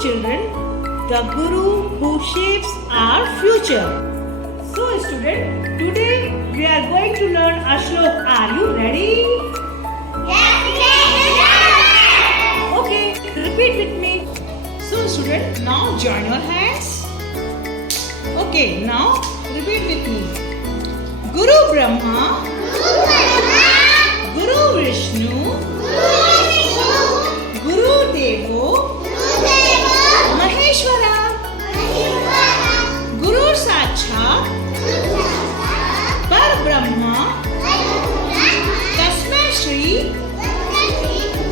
children, the Guru who shapes our future. So student, today we are going to learn a shlok. Are you ready? Okay, repeat with me. So student, now join your hands. Okay, now repeat with me. Guru Brahma, Guru Vishnu, Guru Devo, Maheshwara, Guru Sakshat, Par Brahma, Tasmai Shri,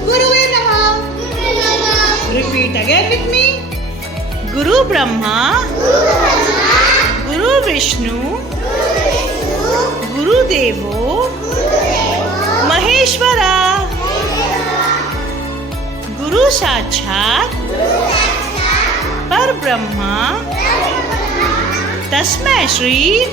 Guruve Namah. Repeat again with me. Guru Brahma, Guru Vishnu, Guru Devo, Maheshwara, Guru Sakshat, Par Brahma, Tasmai Shri,